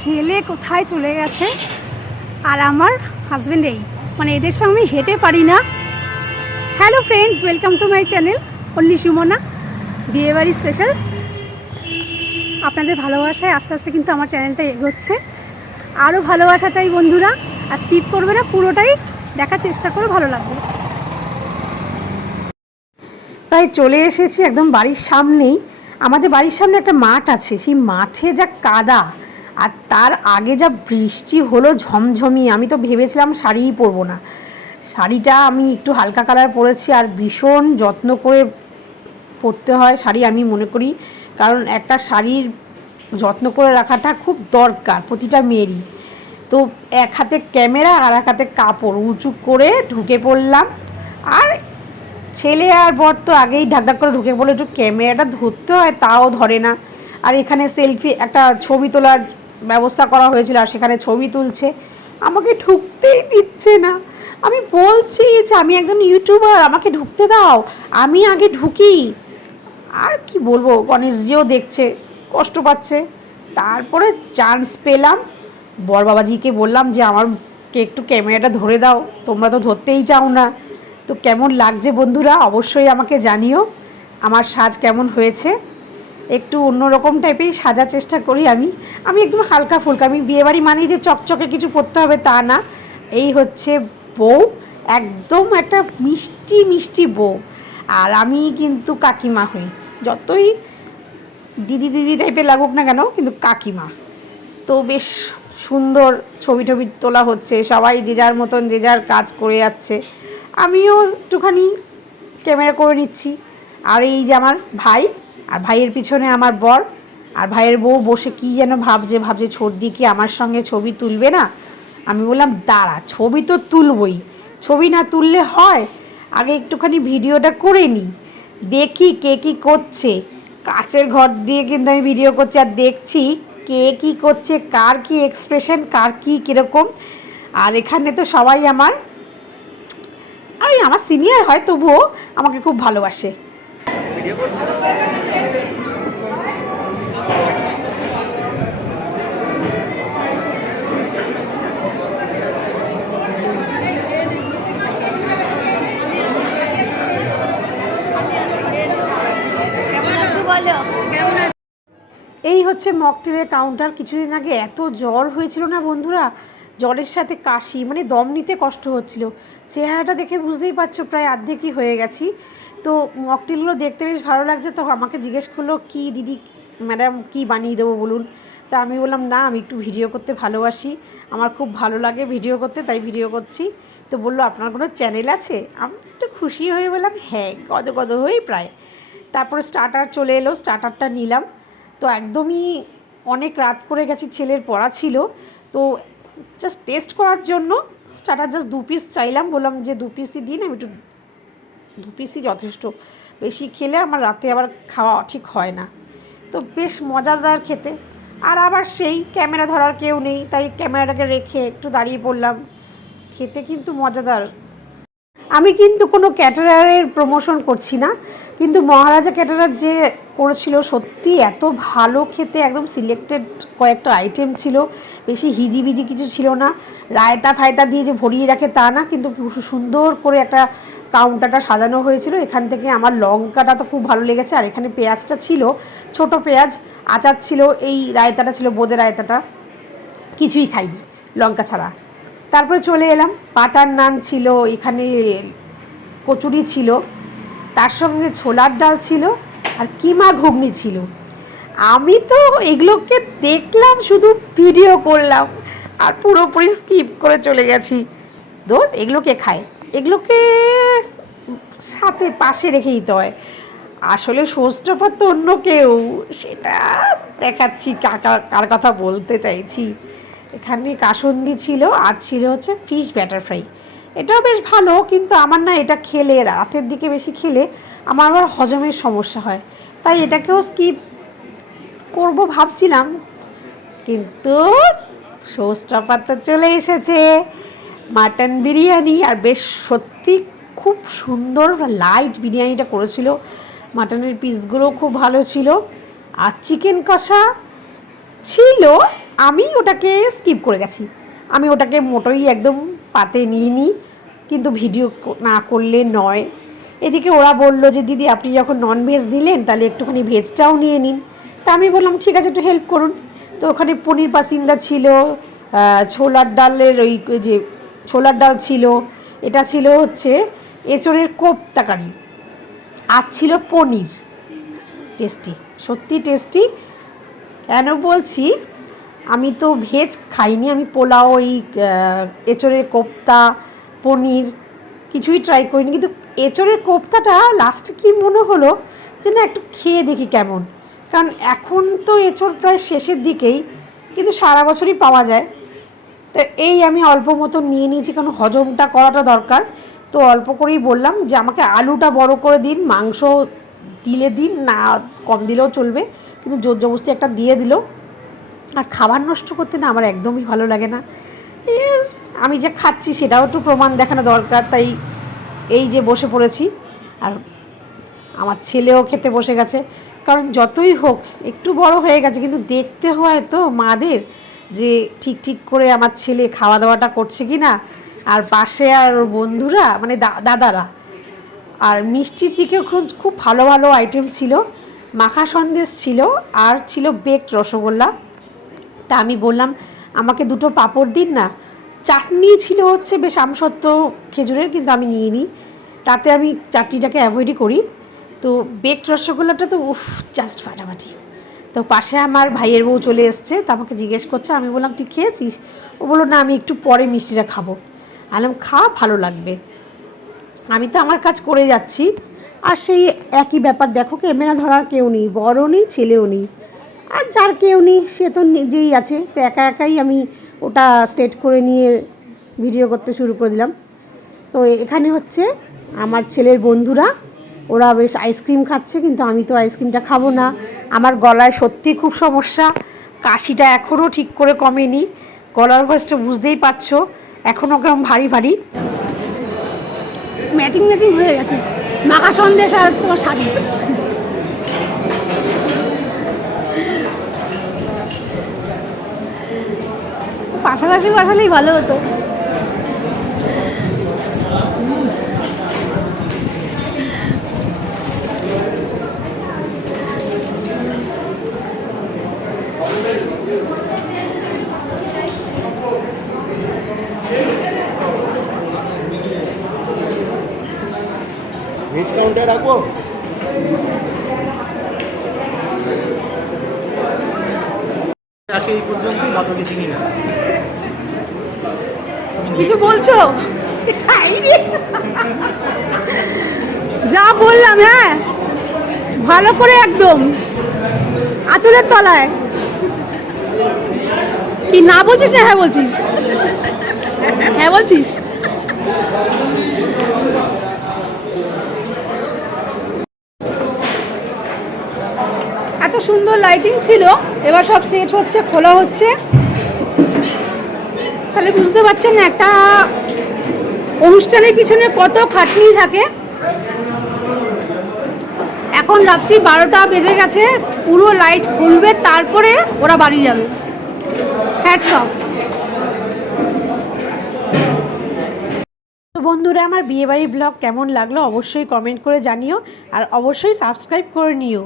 ছেলে কোথায় চলে গেছে আর আমার হাজব্যান্ড এই মানে এদের সঙ্গে আমি হেঁটে পারি না। Hello friends, welcome to my channel only Sumana বিয়েবাড়ি স্পেশাল। আপনাদের ভালোবাসায় আস্তে আস্তে কিন্তু আমার চ্যানেলটা এগোচ্ছে। আরও ভালোবাসা চাই বন্ধুরা, আর স্কিপ করবে না, পুরোটাই দেখার চেষ্টা করে, ভালো লাগবে। প্রায় চলে এসেছি একদম বাড়ির সামনেই। আমাদের বাড়ির সামনে একটা মাঠ আছে, সেই মাঠে যা কাদা আর তার আগে যা বৃষ্টি হলো ঝমঝমি, আমি তো ভেবেছিলাম শাড়িই পরবো না। শাড়িটা আমি একটু হালকা কালার পরেছি আর ভীষণ যত্ন করে পরতে হয় শাড়ি আমি মনে করি, কারণ একটা শাড়ির যত্ন করে রাখাটা খুব দরকার প্রতিটা মেয়েরই। তো এক হাতে ক্যামেরা আর এক হাতে কাপড় উঁচু করে ঢুকে পড়লাম। আর ছেলে আর বর তো আগেই ঢাকঢাক করে ঢুকে পড়লো, একটু ক্যামেরাটা ধরতে হয় তাও ধরে না। আর এখানে সেলফি একটা ছবি তোলার ব্যবস্থা করা হয়েছিল আর সেখানে ছবি তুলছে, আমাকে ঢুকতেই দিচ্ছে না। আমি বলছি যে আমি একজন ইউটিউবার, আমাকে ঢুকতে দাও, আমি আগে ঢুকি। আর কি বলবো, গণেশজিও দেখছে, কষ্ট পাচ্ছে। তারপরে চান্স পেলাম, বর বাবাজিকে বললাম যে আমাকে একটু ক্যামেরাটা ধরে দাও, তোমরা তো ধরতেই চাও না। তো কেমন লাগছে বন্ধুরা অবশ্যই আমাকে জানিও, আমার সাজ কেমন হয়েছে। একটু অন্যরকম টাইপেই সাজার চেষ্টা করি আমি একদম হালকা ফুলকা। আমি বিয়েবাড়ি মানেই যে চকচকে কিছু পরতে হবে তা না। এই হচ্ছে বউ, একদম একটা মিষ্টি মিষ্টি বউ। আর আমি কিন্তু কাকিমা হই, যতই দিদি দিদি টাইপের লাগুক না কেন, কিন্তু কাকিমা। তো বেশ সুন্দর ছবি টবি তোলা হচ্ছে, সবাই যে যার মতন যে যার কাজ করে যাচ্ছে, আমিও একটুখানি ক্যামেরা করে নিচ্ছি। আর এই যে আমার ভাই, আর ভাইয়ের পিছনে আমার বর, আর ভাইয়ের বউ বসে কী যেন ভাবছে ছোটদি কি আমার সঙ্গে ছবি তুলবে না। আমি বললাম দাঁড়া, ছবি তো তুলবই, ছবি না তুললে হয়, আগে একটুখানি ভিডিওটা করে নিই, দেখি কে কী করছে। কাচের ঘর দিয়ে কিন্তু আমি ভিডিও করছি আর দেখছি কে কী করছে, কার কী এক্সপ্রেশন, কার কী কীরকম। আর এখানে তো সবাই আমার সিনিয়র হয়, তবুও আমাকে খুব ভালোবাসে। এই হচ্ছে মকটেলের কাউন্টার। কিছুদিন আগে এত জ্বর হয়েছিল না বন্ধুরা, জ্বরের সাথে কাশি, মানে দম নিতে কষ্ট হচ্ছিল। চেহারাটা দেখে বুঝতেই পারছো প্রায় অর্ধেকই হয়ে গেছি। তো মকটেলগুলো দেখতে বেশ ভালো লাগছে, তো আমাকে জিজ্ঞেস করলো কি দিদি ম্যাডাম কি বানিয়ে দেবো বলুন। তা আমি বললাম না, আমি একটু ভিডিও করতে ভালোবাসি, আমার খুব ভালো লাগে ভিডিও করতে, তাই ভিডিও করছি। তো বললো আপনার কোনো চ্যানেল আছে? আমি একটু খুশি হয়ে বললাম হ্যাঁ, গদ হয়েই প্রায়। তারপরে স্টার্টার চলে এলো, স্টার্টারটা নিলাম। তো একদমই অনেক রাত করে গেছি, ছেলের পড়া ছিল, তো জাস্ট টেস্ট করার জন্য স্টার্টার জাস্ট 2 পিস চাইলাম, বললাম যে 2 পিসই দিন, আমি একটু 2 পিসই যথেষ্ট, বেশি খেলে আমার রাতে আবার খাওয়া ঠিক হয় না। তো বেশ মজাদার খেতে। আর আবার সেই ক্যামেরা ধরার কেউ নেই, তাই ক্যামেরাটাকে রেখে একটু দাঁড়িয়ে পড়লাম। খেতে কিন্তু মজাদার। আমি কিন্তু কোনো ক্যাটারারের প্রমোশন করছি না, কিন্তু মহারাজা ক্যাটারার যে করেছিল সত্যি এত ভালো খেতে, একদম সিলেক্টেড কয়েকটা আইটেম ছিল, বেশি হিজিবিজি কিছু ছিল না। রায়তা ফায়তা দিয়ে যে ভরিয়ে রাখে তা না, কিন্তু সুন্দর করে একটা কাউন্টারটা সাজানো হয়েছিল। এখান থেকে আমার লঙ্কাটা তো খুব ভালো লেগেছে, আর এখানে পেঁয়াজটা ছিল ছোট পেঁয়াজ, আচার ছিল, এই রায়তাটা ছিল বোঁদে রায়তাটা, কিছুই খাইনি লঙ্কা ছাড়া। তারপরে চলে এলাম, বাটার নান ছিল, এখানে কচুরি ছিল, তার সঙ্গে ছোলার ডাল ছিল, আর কিমা ঘুগনি ছিল। আমি তো এগুলোকে দেখলাম, শুধু ভিডিও করলাম আর পুরোপুরি স্কিপ করে চলে গেছি। ধর এগুলোকে খায়, এগুলোকে সাথে পাশে রেখে দিতে হয়। আসলে সোর্সটা তো অন্য কেউ, সেটা দেখাচ্ছি কার কথা বলতে চাইছি। এখানে কাসুন্দি ছিল আর ছিল হচ্ছে ফিশ ব্যাটার ফ্রাই, এটাও বেশ ভালো, কিন্তু আমার না এটা খেলে রাতের দিকে বেশি খেলে আমার আবার হজমের সমস্যা হয়, তাই এটাকেও স্কিপ করব ভাবছিলাম। কিন্তু শোস্টপার তো চলে এসেছে, মাটন বিরিয়ানি, আর বেশ সত্যি খুব সুন্দর লাইট বিরিয়ানিটা করেছিল, মাটনের পিসগুলো খুব ভালো ছিল। আর চিকেন কষা ছিল, আমি ওটাকে স্কিপ করে গেছি, আমি ওটাকে মোটোই একদম পাতে নিইনি, কিন্তু ভিডিও না করলে নয়। এদিকে ওরা বললো যে দিদি আপনি যখন ননভেজ দিলেন তাহলে একটুখানি ভেজটাও নিয়ে নিন। তা আমি বললাম ঠিক আছে, একটু হেল্প করুন। তো ওখানে পনির পাসিন্দা ছিল, ছোলার ডালের ওই যে ছোলার ডাল ছিল, এটা ছিল হচ্ছে এঁচোড়ের কোপ্তা কারি, আর ছিল পনির। টেস্টি, সত্যি টেস্টি। কেন বলছি, আমি তো ভেজ খাইনি, আমি পোলাও, ওই এঁচোড়ের কোপ্তা, পনির কিছুই ট্রাই করিনি। কিন্তু এঁচোড়ের কোপ্তাটা লাস্টে কী মনে হলো যে না একটু খেয়ে দেখি কেমন, কারণ এখন তো এঁচোড় প্রায় শেষের দিকেই, কিন্তু সারা বছরই পাওয়া যায়। তো এই আমি অল্প মতো নিয়ে নিয়েছি, কারণ হজমটা করাটা দরকার। তো অল্প করেই বললাম যে আমাকে আলুটা বড় করে দিন, মাংস দিলে দিন, না কম দিলেও চলবে, কিন্তু জোর জবরদস্তি একটা দিয়ে দিল। আর খাবার নষ্ট করতে না আমার একদমই ভালো লাগে না। আমি যে খাচ্ছি সেটাও একটু প্রমাণ দেখানো দরকার, তাই এই যে বসে পড়েছি। আর আমার ছেলেও খেতে বসে গেছে, কারণ যতই হোক একটু বড় হয়ে গেছে, কিন্তু দেখতে হয় তো মাদের যে ঠিক ঠিক করে আমার ছেলে খাওয়া দাওয়াটা করছে কি না। আর পাশে আর ওর বন্ধুরা মানে দাদারা, আর মিষ্টির দিকে খুব ভালো ভালো আইটেম ছিল, মাখা সন্দেশ ছিল, আর ছিল বেকড রসগোল্লা। তা আমি বললাম আমাকে দুটো পাঁপড় দিন না। চাটনি ছিল হচ্ছে বেশ আমসত্ত্ব খেজুরের, কিন্তু আমি নিয়ে নিই, তাতে আমি চাটনিটাকে অ্যাভয়েডই করি। তো বেকড রসগোল্লাটা তো উফ জাস্ট ফাটাফাটি। তো পাশে আমার ভাইয়ের বউ চলে এসছে, তো আমাকে জিজ্ঞেস করছে, আমি বললাম তুই খেয়েছিস? ও বললো না আমি একটু পরে মিষ্টিটা খাবো। আলাম খা, ভালো লাগবে। আমি তো আমার কাজ করে যাচ্ছি, আর সেই একই ব্যাপার, দেখো ক্যামেরা ধরার কেউ নেই, বড়ও নেই ছেলেও নেই, আর যার কেউ নেই সে তো নিজেই আছে। তো একা একাই আমি ওটা সেট করে নিয়ে ভিডিও করতে শুরু করে দিলাম। তো এখানে হচ্ছে আমার ছেলের বন্ধুরা, ওরা বেশ আইসক্রিম খাচ্ছে, কিন্তু আমি তো আইসক্রিমটা খাবো না। আমার গলায় সত্যি খুব সমস্যা, কাশিটা এখনও ঠিক করে কমেনি, গলার ভয়েসটা বুঝতেই পারছো এখনও কেমন ভারী ভারী। ম্যাচিং ম্যাচিং হয়ে গেছে মাখা সন্দেশ আর তোমার শাড়ি। পাশাপাশি বসালেই ভালো হতো। ভেজ কাউন্টার রাখবো? আসে এই পর্যন্তই, বাদ বাকি চিনি না। কিছু বলছো? যা বললাম, হ্যাঁ ভালো করে একদম আঁচলের তলায়। কি না বলছিস না হ্যাঁ বলছিস? হ্যাঁ বলছিস। এত সুন্দর লাইটিং ছিল, এবার সব সেট হচ্ছে, খোলা হচ্ছে। তাহলে বুঝতে পারছেন একটা অনুষ্ঠানের পিছনে কত খাটনি থাকে। এখন রাত্রি 12টা বেজে গেছে, পুরো লাইট খুলবে, তারপরে ওরা বাড়ি যাবে। Hats off. তো বন্ধুরা, আমার বিয়েবাড়ির ব্লগ কেমন লাগলো অবশ্যই কমেন্ট করে জানিও, আর অবশ্যই সাবস্ক্রাইব করে নিও।